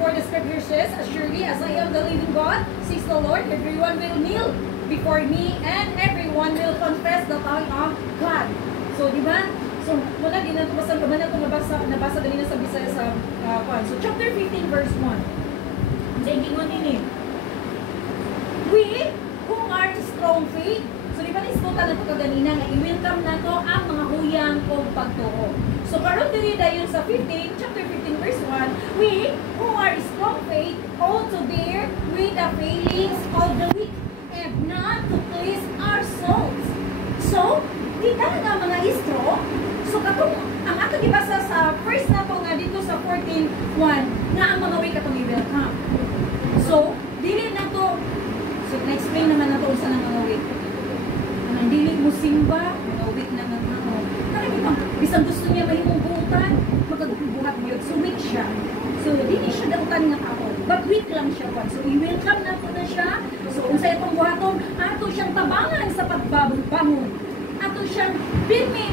For the scripture says, as surely as I am the living God, says the Lord, everyone will kneel before me and everyone will confess that I am God. So, di ba? So, wala din na ito basta, nabasa ganina sa Bisaya sa Kwan. So, chapter 15, verse 1. Sa ingingon din eh. We, who are strong faith, so di ba niskutan na ito kaganina nga i-welcome na ito ang mga huyang o pagtuo. So, karon din dayon sa 15, chapter 15, verse 1, we, who are strong faith, ought to bear with the failings of the weak, and not to please ourselves. So, di talaga mga istro, so katong, ang ato gibasa sa first na po nga dito sa 14.1, nga ang mga weak katong i-welcome. So, dili na to, so na-explain naman na to sa mga weak. Ang dili mo simba, mga weak na mga karagitang, bisang gusto niya mahimong buutan, magagbuhat mo yun, so weak siya. So, dili siya dautan nga tao, but weak lang siya. So, i-welcome na po na siya. So, kung sa itong buhaton, ato siyang tabangan sa pagbangon. Ato siyang pirmi,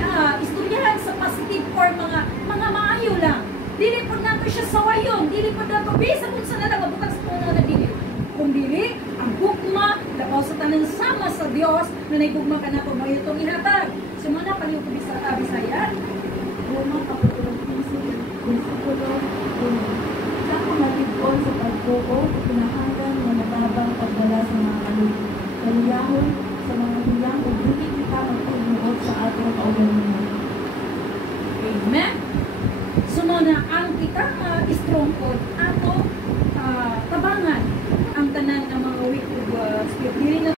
istoryahan sa positive or mga maayo lang. Dili po nato siya sawayon, dili po nato, bisa kung saan na lang, mabukas po na dili. Kung dili, ang gugma, labaw sa tanang sama sa Diyos, na naigugma ka na kung may itong ihatag. So, muna paliw ko Bisaya. Roma Kapitulo 15, versikulo 1. Saka matipon sa pagbuo, pinahanggan na matabang pagdala sa mga kaliyahon, sa mga huyang, kung hindi kita magpagbuot sa atong kaugalingan. Amen? So, muna, ang kita